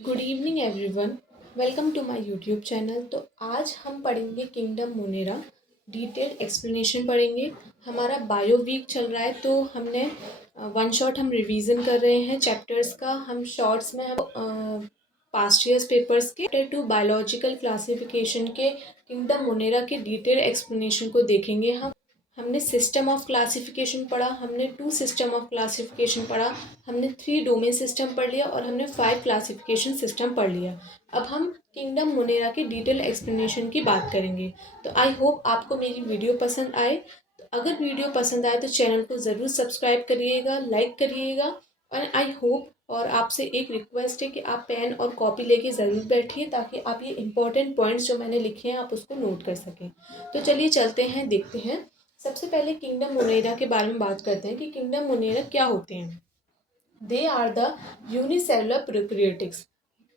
Good evening everyone. Welcome to my YouTube channel. तो आज हम पढ़ेंगे किंगडम मोनेरा, डिटेल एक्सप्लेनेशन पढ़ेंगे। हमारा बायो वीक चल रहा है तो हमने वन शॉट हम रिवीजन कर रहे हैं चैप्टर्स का। हम शॉर्ट्स में हम पास्ट ईयर्स पेपर्स के चैप्टर 2 बायोलॉजिकल क्लासिफिकेशन के किंगडम मोनेरा के डिटेल एक्सप्लेनेशन को देखेंगे। हमने सिस्टम ऑफ क्लासिफिकेशन पढ़ा, हमने 2 सिस्टम ऑफ क्लासिफिकेशन पढ़ा, हमने 3 डोमेन सिस्टम पढ़ लिया और हमने 5 क्लासिफिकेशन सिस्टम पढ़ लिया। अब हम किंगडम मोनेरा के डिटेल एक्सप्लेनेशन की बात करेंगे। तो आई होप आपको मेरी वीडियो पसंद आए। तो अगर वीडियो पसंद आए तो चैनल को ज़रूर सब्सक्राइब करिएगा, लाइक करिएगा। और आई होप और आपसे एक रिक्वेस्ट है कि आप पेन और कॉपी लेके ज़रूर बैठिए ताकि आप ये इंपॉर्टेंट पॉइंट्स जो मैंने लिखे हैं आप उसको नोट कर सकें। तो चलिए चलते हैं, देखते हैं। सबसे पहले किंगडम मोनेरा के बारे में बात करते हैं कि किंगडम मोनेरा क्या होते हैं। They are the unicellular prokaryotes.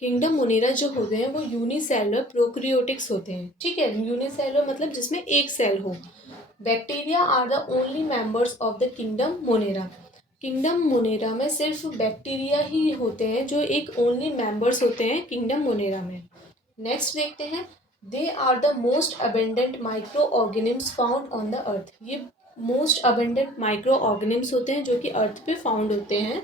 Kingdom Monera जो होते हैं वो यूनिसेलुलर प्रोक्रियोटिक्स होते हैं। ठीक है, यूनिसेलुलर मतलब जिसमें एक सेल हो। Bacteria are the only members of the kingdom Monera. Kingdom Monera में सिर्फ बैक्टीरिया ही होते हैं जो एक ओनली मेंबर्स होते हैं किंगडम मोनेरा में। नेक्स्ट देखते हैं, they are the most abundant micro organisms found on the earth. ये मोस्ट अबेंडेंट माइक्रो ऑर्गेनिम्स होते हैं जो कि अर्थ पे फाउंड होते हैं।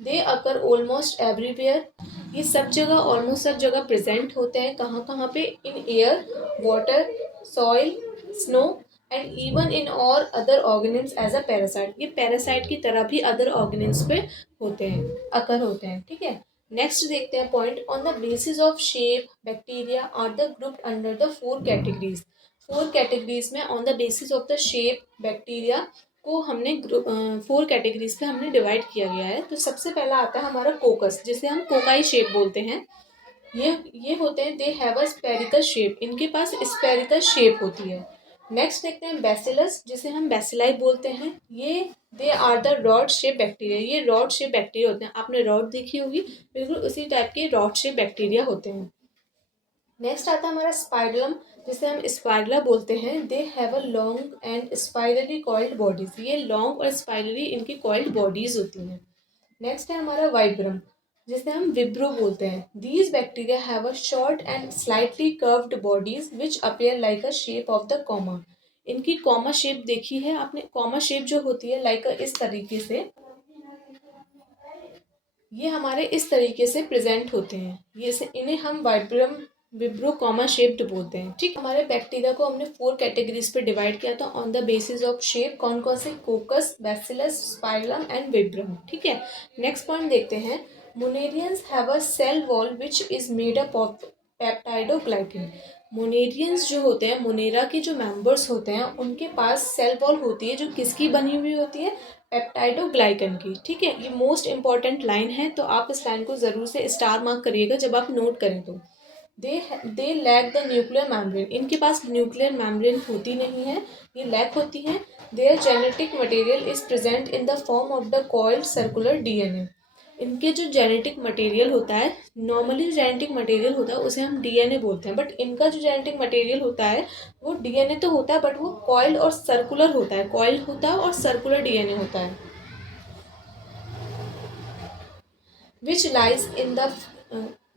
दे अकर ऑलमोस्ट एवरीवेयर। ये सब जगह, ऑलमोस्ट सब जगह प्रेजेंट होते हैं। कहाँ कहाँ पे? In air, water, soil, snow and even in और other organisms as a parasite. ये पैरासाइट की तरह भी अदर ऑर्गेनिम्स पे होते हैं, अकर होते हैं। ठीक है, नेक्स्ट देखते हैं point, on the basis of shape bacteria are the group under the 4 categories. 4 categories में on the basis of the shape bacteria को हमने 4 कैटेगरीज पे हमने डिवाइड किया गया है। तो सबसे पहला आता है हमारा कोकस, जिसे हम कोकाई शेप बोलते हैं। ये होते हैं, दे हैव अ स्पेरिकल शेप। इनके पास स्पेरिकल शेप होती है। नेक्स्ट देखते हैं बैसिलस, जिसे हम बैसिलाई बोलते हैं। ये they are the rod shape bacteria. ये रॉड शेप बैक्टीरिया होते हैं। आपने रॉड देखी होगी, बिल्कुल उसी टाइप के रॉड शेप बैक्टीरिया होते हैं। नेक्स्ट आता है हमारा स्पाइरलम, जिसे हम स्पाइरला बोलते हैं। दे have a long and spirally coiled bodies. ये लॉन्ग और स्पाइरली इनकी कॉइल्ड बॉडीज होती हैं। नेक्स्ट है हमारा वाइब्रम, जिसे हम विब्रो बोलते हैं। These bacteria have a short and slightly curved bodies which appear like a shape of the comma. इनकी कॉमा शेप देखी है आपने? कॉमा शेप जो होती है लाइक इस तरीके से, ये हमारे इस तरीके से प्रेजेंट होते हैं। ये से इन्हें हम वाइब्रम विब्रो कॉमा शेप्ड बोलते हैं। ठीक, हमारे बैक्टीरिया को हमने 4 कैटेगरीज पे डिवाइड किया था on the basis of shape. कौन कौन से? Coccus, bacillus, spirillum and vibrio. ठीक है, नेक्स्ट पॉइंट देखते हैं, monerans have a cell wall which is made up of peptidoglycan. Monerans जो होते हैं, मोनेरा के जो मेंबर्स होते हैं, उनके पास सेल वॉल होती है जो किसकी बनी हुई होती है? पेप्टाइडोग्लाइकन की। ठीक है, ये मोस्ट इंपॉर्टेंट लाइन है तो आप इस लाइन को ज़रूर से स्टार मार्क करिएगा जब आप नोट करें तो। They lack the nuclear membrane. इनके पास न्यूक्लियर मेम्ब्रेन होती नहीं है, ये लैक होती है। There genetic material is present in the form of the coiled circular DNA. इनके जो जेनेटिक मटेरियल होता है, नॉर्मली जो जेनेटिक मटेरियल होता है उसे हम डीएनए बोलते हैं, बट इनका जो जेनेटिक मटेरियल होता है वो डीएनए तो होता है बट वो कॉइल और सर्कुलर होता है। कॉइल होता है और सर्कुलर डीएनए होता है। Which lies in the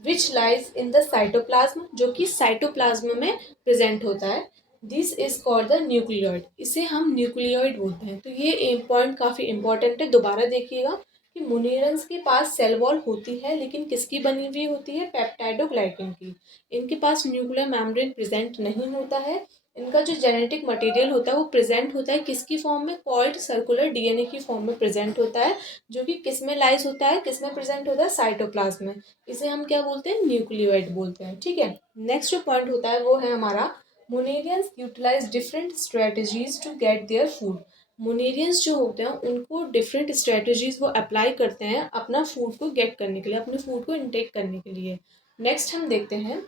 which lies in the cytoplasm, जो कि साइटोप्लाज्म में प्रेजेंट होता है। This is called the nucleoid. इसे हम न्यूक्लियोइड बोलते हैं। तो ये पॉइंट काफ़ी इंपॉर्टेंट है, दोबारा देखिएगा कि मोनेरन्स के पास सेल वॉल होती है लेकिन किसकी बनी हुई होती है? पेप्टाइडोग्लाइकन की। इनके पास न्यूक्लियर मेम्ब्रेन प्रेजेंट नहीं होता है। इनका जो जेनेटिक मटेरियल होता है वो प्रेजेंट होता है किसकी फॉर्म में? कॉल्ड सर्कुलर डीएनए की फॉर्म में प्रेजेंट होता है, जो कि किस में लाइज होता है, किस में प्रेजेंट होता है? साइटोप्लाज्म में। इसे हम क्या बोलते हैं? न्यूक्लियोइड बोलते हैं। ठीक है, नेक्स्ट जो पॉइंट होता है वो है हमारा, monerans utilize different strategies to get their food. Monerans जो होते हैं उनको डिफरेंट स्ट्रेटजीज वो अप्लाई करते हैं अपना फूड को गेट करने के लिए, अपने फूड को इनटेक करने के लिए। नेक्स्ट हम देखते हैं,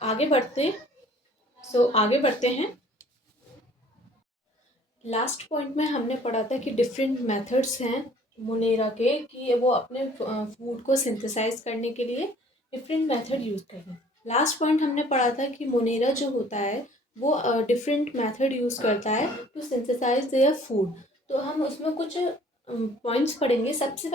आगे बढ़ते आगे बढ़ते हैं। लास्ट पॉइंट में हमने पढ़ा था कि डिफरेंट मेथड्स हैं मोनेरा के कि वो अपने फूड को सिंथेसाइज करने के लिए डिफरेंट मेथड यूज़ करें। लास्ट पॉइंट हमने पढ़ा था कि मोनेरा जो होता है वो डिफरेंट मेथड यूज़ करता है टू सिंथेसाइज देयर फूड। तो हम उसमें कुछ पॉइंट्स पढ़ेंगे। सबसे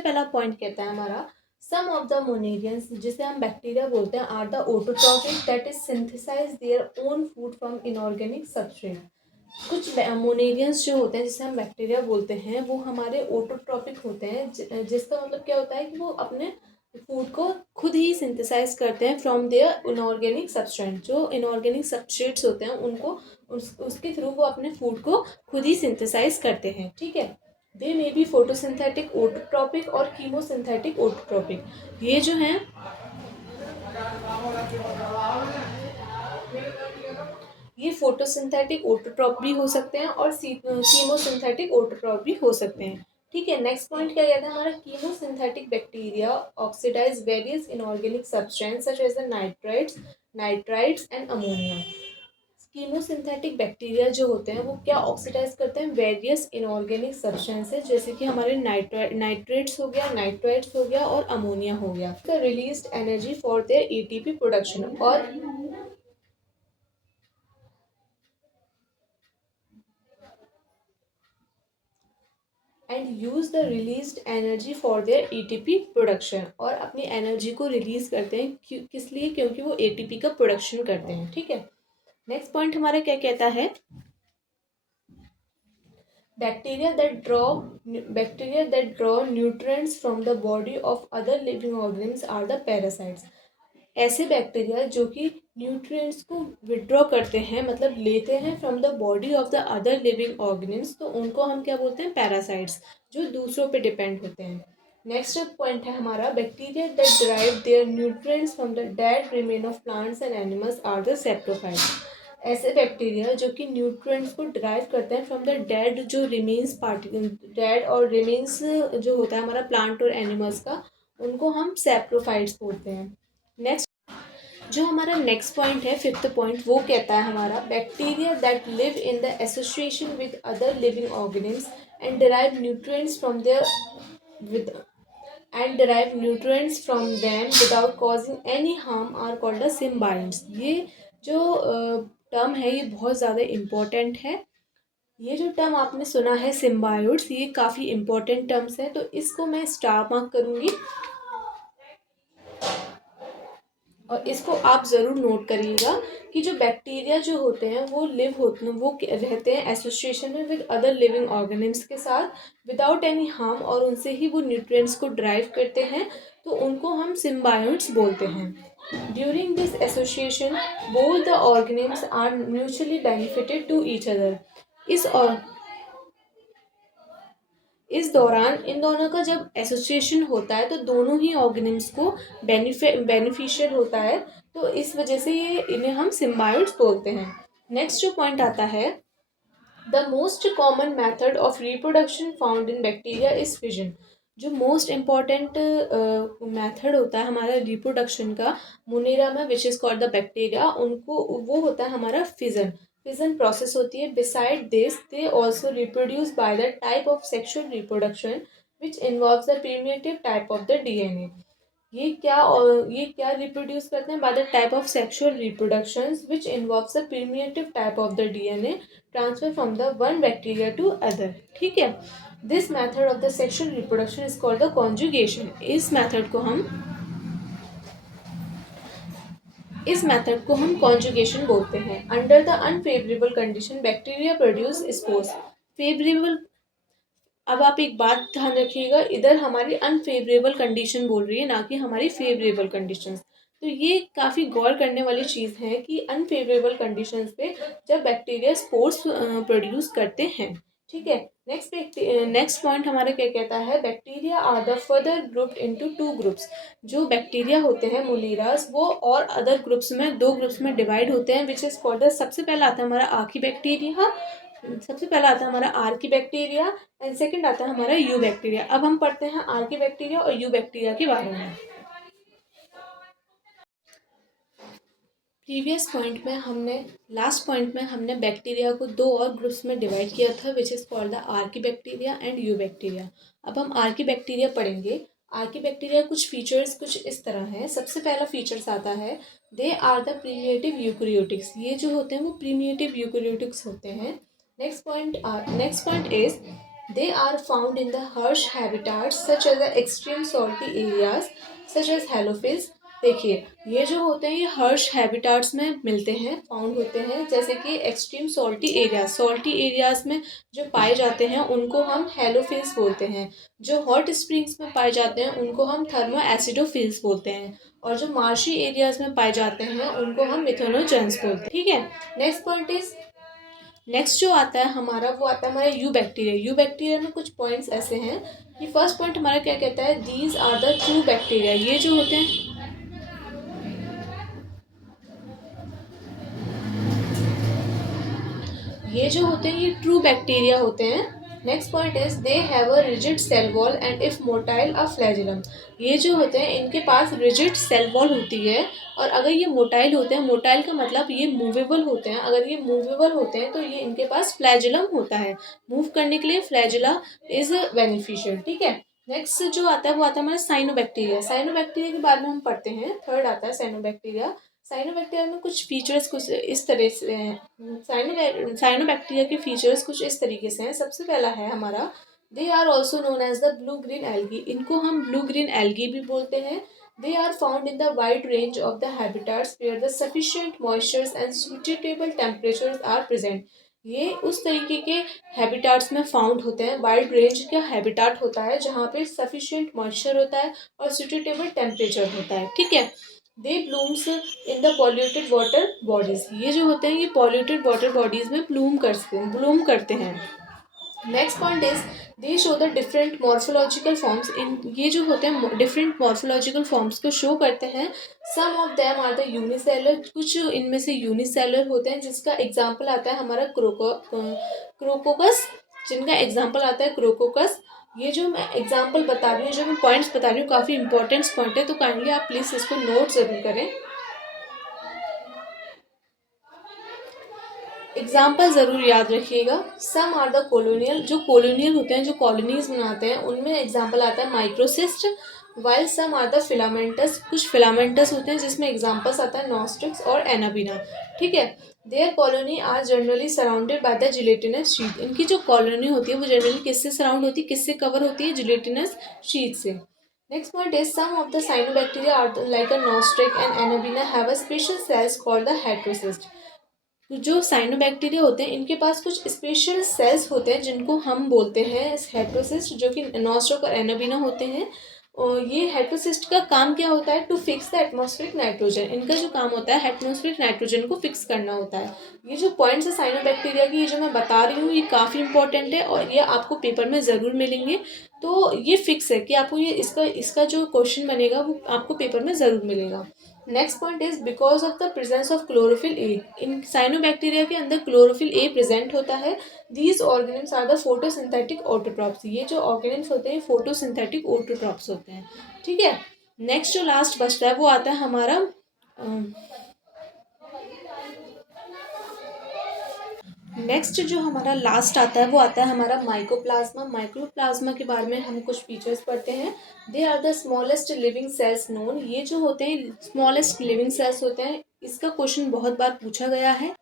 पहला पॉइंट कहता है हमारा, सम ऑफ द मोनेरियंस, जिसे हम बैक्टीरिया बोलते हैं, are the autotrophic that is synthesize their own food from inorganic substrate. कुछ मोनेरियंस जो होते हैं जिसे हम बैक्टीरिया बोलते हैं वो हमारे ऑटोट्रॉफिक होते हैं, जिसका मतलब क्या होता है कि वो अपने फूड को खुद ही सिंथेसाइज करते हैं फ्रॉम देयर इनऑर्गेनिक सबस्ट्रेट। जो इनऑर्गेनिक सबस्ट्रेट्स होते हैं उनको उसके थ्रू वो अपने फूड को खुद ही सिंथेसाइज करते हैं। ठीक है, दे मे बी फोटोसिंथेटिक ऑटोट्रॉपिक और कीमोसिंथेटिक ऑटोट्रॉपिक। ये जो हैं ये फोटोसिंथेटिक ऑटोट्रॉप भी हो सकते हैं और कीमोसिंथेटिक ऑटोट्रॉप भी हो सकते हैं। ठीक है, नेक्स्ट पॉइंट क्या कहता है हमारा, chemosynthetic bacteria oxidize various inorganic substance such as the nitrites and ammonia. Chemosynthetic bacteria जो होते हैं वो क्या ऑक्सीडाइज करते हैं, वेरियस इनऑर्गेनिक सब्सटेंसेस, जैसे कि हमारे नाइट्रेट्स हो गया, नाइट्राइट्स हो गया और अमोनिया हो गया। Released energy for their ATP production and use the released energy for their ATP production. और अपनी एनर्जी को रिलीज करते हैं किस लिए, क्योंकि वो एटीपी का प्रोडक्शन करते हैं। ठीक है, नेक्स्ट पॉइंट हमारा क्या कहता है, bacteria that draw nutrients from the body of other living organisms are the parasites. ऐसे बैक्टीरिया जो कि न्यूट्रिएंट्स को विड्रॉ करते हैं, मतलब लेते हैं from the body of the other living organisms, तो उनको हम क्या बोलते हैं, पैरासाइट्स, जो दूसरों पे डिपेंड होते हैं। नेक्स्ट पॉइंट है हमारा, bacteria that derive their nutrients from the dead remain of plants and animals are the saprophytes. ऐसे बैक्टीरिया जो कि न्यूट्रिएंट्स को डिराइव करते हैं फ्रॉम द डेड, जो रिमेन्स डेड और रिमेन्स जो होता है हमारा प्लांट और एनिमल्स का, उनको हम सैप्रोफाइट्स बोलते हैं। नेक्स्ट जो हमारा नेक्स्ट पॉइंट है, फिफ्थ पॉइंट, वो कहता है हमारा, bacteria that live in the association with other living organisms and derive nutrients from their with and derive nutrients from them without causing any harm are called the symbionts। ये जो term है ये बहुत ज़्यादा इम्पोर्टेंट है। ये जो term आपने सुना है सिम्बायोट्स, ये काफ़ी इम्पोर्टेंट टर्म्स है, तो इसको मैं स्टार मार्क करूँगी और इसको आप ज़रूर नोट करिएगा कि जो बैक्टीरिया जो होते हैं वो रहते हैं एसोसिएशन में विद अदर लिविंग ऑर्गेनिम्स के साथ विदाउट एनी हार्म, और उनसे ही वो न्यूट्रिएंट्स को ड्राइव करते हैं, तो उनको हम सिम्बायोट्स बोलते हैं। During this association both the organisms are mutually benefited to each other. इस दौरान इन दोनों का जब एसोसिएशन होता है तो दोनों ही ऑर्गेनिम्स को बेनिफिशियल होता है, तो इस वजह से ये इन्हें हम सिम्बायोट्स बोलते हैं। नेक्स्ट जो पॉइंट आता है, the most common method of reproduction found in bacteria is fission. जो मोस्ट इम्पॉर्टेंट मेथड होता है हमारा रिप्रोडक्शन का मुनीरा में, विच इज़ कॉल्ड द बैक्टीरिया, उनको वो होता है हमारा फिजन। फिजन प्रोसेस होती है। Beside this they also reproduce by the type of sexual reproduction which involves the primitive type of the DNA. ये क्या रिप्रोड्यूस करते हैं, by the type of sexual reproduction which involves the primitive type of the DNA transfer from the one bacteria to other. ठीक है, this method of the sexual reproduction is called the conjugation. इस method को हम conjugation बोलते हैं। Under the unfavourable condition bacteria produce spores. Favourable, अब आप एक बात ध्यान रखिएगा, इधर हमारी अनफेवरेबल कंडीशन बोल रही है, ना कि हमारी फेवरेबल कंडीशंस। तो ये काफ़ी गौर करने वाली चीज़ है कि अनफेवरेबल कंडीशंस पे जब बैक्टीरिया स्पोर्स प्रोड्यूस करते हैं। ठीक है, नेक्स्ट पॉइंट हमारा क्या कहता है, bacteria are the further grouped into two groups. जो बैक्टीरिया होते हैं मोनीरास, वो और अदर ग्रुप्स में, दो ग्रुप्स में डिवाइड होते हैं, विच इज कॉल्ड, सबसे पहला आता है हमारा आर्की बैक्टीरिया एंड सेकंड आता है हमारा यू बैक्टीरिया। अब हम पढ़ते हैं आर्की बैक्टीरिया और यू बैक्टीरिया के बारे में। लास्ट पॉइंट में हमने बैक्टीरिया को दो और ग्रुप्स में डिवाइड किया था, which is called the archaebacteria and eubacteria. अब हम आर्की बैक्टीरिया पढ़ेंगे। आर्की बैक्टीरिया कुछ फीचर्स कुछ इस तरह हैं। सबसे पहला फीचर्स आता है, they are the primitive eukaryotics. ये जो होते हैं वो प्रीमिटिव यूकैरियोटिक्स होते हैं। Next point is They are found in the harsh habitats such as the extreme salty areas such as halophiles। देखिए, ये जो होते हैं ये हर्श हैबिटाट्स में मिलते हैं, फाउंड होते हैं, जैसे कि एक्सट्रीम सॉल्टी एरियाज में जो पाए जाते हैं उनको हम हेलोफिल्स बोलते हैं। जो हॉट स्प्रिंग्स में पाए जाते हैं उनको हम थर्मो एसिडोफिल्स बोलते हैं, और जो मार्शी एरियाज में पाए जाते हैं उनको हम मिथेनोजेंस बोलते हैं। ठीक है, नेक्स्ट पॉइंट इज, नेक्स्ट जो आता है हमारा वो आता है हमारा यू बैक्टीरिया। यू बैक्टीरिया में कुछ पॉइंट्स ऐसे हैं कि फर्स्ट पॉइंट हमारा क्या कहता है, these are the true bacteria. ये जो होते हैं, ये जो होते हैं ये ट्रू बैक्टीरिया होते हैं। Next point is they have a rigid cell wall and if motile a flagellum. ये जो होते हैं इनके पास रिजिड सेल वॉल होती है, और अगर ये मोटाइल होते हैं, मोटाइल का मतलब ये मूवेबल होते हैं, अगर ये मूवेबल होते हैं तो ये इनके पास फ्लैजिलम होता है, मूव करने के लिए फ्लैजिला इज बेनिफिशियल। ठीक है, नेक्स्ट जो आता है वो आता है हमारा साइनोबैक्टीरिया। साइनोबैक्टीरिया के बारे में हम पढ़ते हैं, थर्ड आता है साइनोबैक्टीरिया। साइनोबैक्टीरिया में कुछ फीचर्स कुछ इस तरह से हैं। साइनोबैक्टीरिया के फीचर्स कुछ इस तरीके से हैं। सबसे पहला है हमारा, they are also known as the blue green algae. इनको हम ब्लू ग्रीन एल्गी भी बोलते हैं। They are found in the wide range of the habitats where the sufficient moistures and suitable temperatures are present. ये उस तरीके के habitats में फाउंड होते हैं, वाइड रेंज का हैबिटाट होता है जहाँ पे सफिशिएंट मॉइस्चर होता है और सुटेबल टेम्परेचर होता है। ठीक है, they blooms in the polluted water bodies. ये जो होते हैं ये पॉल्यूटेड वाटर बॉडीज में ब्लूम करते हैं। Next point is they show the different morphological forms. इन ये जो होते हैं डिफरेंट मॉर्फोलॉजिकल फॉर्म्स को शो करते हैं। Some of them are the unicellular, कुछ इनमें से यूनिसेलर होते हैं, जिसका एग्जाम्पल आता है हमारा क्रोकोकस, जिनका एग्जाम्पल आता है क्रोकोकस। ये जो मैं एग्जाम्पल बता रही हूँ, जो मैं पॉइंट्स बता रही हूँ, काफ़ी इंपॉर्टेंट पॉइंट है, तो काइंडली आप प्लीज़ इसको नोट जरूर करें, एग्जाम्पल ज़रूर याद रखिएगा। सम आर द कॉलोनियल, जो कॉलोनियल होते हैं, जो कॉलोनीज बनाते हैं, उनमें एग्जाम्पल आता है microcyst. While some are the filamentous, कुछ फिलामेंटस होते हैं जिसमें एग्जाम्पल्स आता है नॉस्ट्रिक्स और एनाबिना। ठीक है, their colony are generally surrounded by the gelatinous sheet. इनकी जो कॉलोनी होती है वो जनरली किससे सराउंड होती है, किससे कवर होती है, जिलेटिनस शीट से। Next point is some of the cyanobacteria are like a Nostoc and Anabaena have a special cells called the heterocyst. तो जो साइनोबैक्टीरिया होते हैं इनके पास कुछ स्पेशल सेल्स होते हैं जिनको हम बोलते हैं हेट्रोसिस्ट, जो कि नॉस्ट्रिक और एनाबिना होते हैं। और ये हेट्रोसिस्ट का काम क्या होता है, to fix the atmospheric nitrogen. इनका जो काम होता है एटमॉस्फेरिक नाइट्रोजन को फिक्स करना होता है। ये जो पॉइंट्स है साइनोबैक्टीरिया की, ये जो मैं बता रही हूँ, ये काफ़ी इंपॉर्टेंट है और ये आपको पेपर में ज़रूर मिलेंगे। तो ये फिक्स है कि आपको ये इसका इसका जो क्वेश्चन बनेगा वो आपको पेपर में ज़रूर मिलेगा। Next point is because of the presence of chlorophyll a. इन साइनोबैक्टीरिया के अंदर क्लोरोफिल ए प्रेजेंट होता है। These organisms are the photosynthetic autotrophs. ये जो ऑर्गेनिम्स होते हैं फोटोसिंथेटिक ऑटोट्रॉप्स होते हैं। ठीक है, नेक्स्ट जो लास्ट बचता है वो आता है हमारा नेक्स्ट जो हमारा लास्ट आता है वो आता है हमारा माइकोप्लाज्मा। माइक्रोप्लाज्मा के बारे में हम कुछ फीचर्स पढ़ते हैं। They are the smallest living cells known. ये जो होते हैं स्मॉलेस्ट लिविंग सेल्स होते हैं, इसका क्वेश्चन बहुत बार पूछा गया है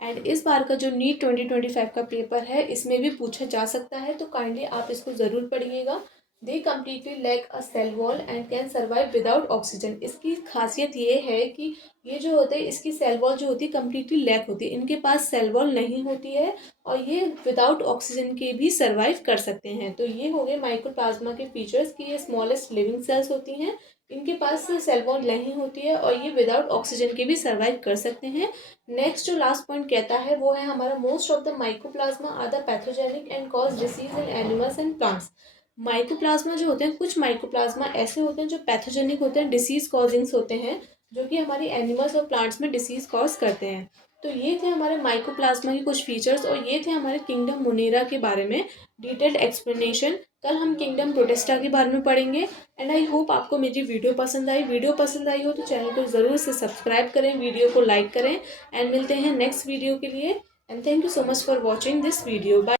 एंड इस बार का जो नीट 2025 का पेपर है इसमें भी पूछा जा सकता है, तो काइंडली आप इसको ज़रूर पढ़िएगा। They completely lack a cell wall and can survive without oxygen. इसकी खासियत ये है कि ये जो होते हैं इसकी सेल वॉल जो होती है कम्प्लीटली लैक होती है, इनके पास सेल वॉल नहीं होती है और ये विदाउट ऑक्सीजन के भी सर्वाइव कर सकते हैं। तो ये हो गए माइक्रोप्लाज्मा के फीचर्स कि ये स्मॉलेस्ट लिविंग सेल्स होती हैं, इनके पास सेल वॉल नहीं होती है और ये विदाउट ऑक्सीजन के भी सर्वाइव कर सकते हैं। नेक्स्ट जो लास्ट पॉइंट कहता है वो है हमारा most of the mycoplasma are the pathogenic and cause disease in animals and plants. Mycoplasma जो होते हैं, कुछ माइक्रोप्लाज्मा ऐसे होते हैं जो पैथोजेनिक होते हैं, डिसीज कॉजिंग्स होते हैं, जो कि हमारी एनिमल्स और प्लांट्स में डिसीज कॉज करते हैं। तो ये थे हमारे माइक्रोप्लाज्मा के कुछ फीचर्स और ये थे हमारे किंगडम मोनेरा के बारे में डिटेल्ड एक्सप्लेनेशन। कल हम किंगडम प्रोटिस्टा के बारे में पढ़ेंगे एंड आई होप आपको मेरी वीडियो पसंद आई। वीडियो पसंद आई हो तो चैनल को ज़रूर से सब्सक्राइब करें, वीडियो को लाइक करें एंड मिलते हैं नेक्स्ट वीडियो के लिए and thank you so much for watching this video. Bye.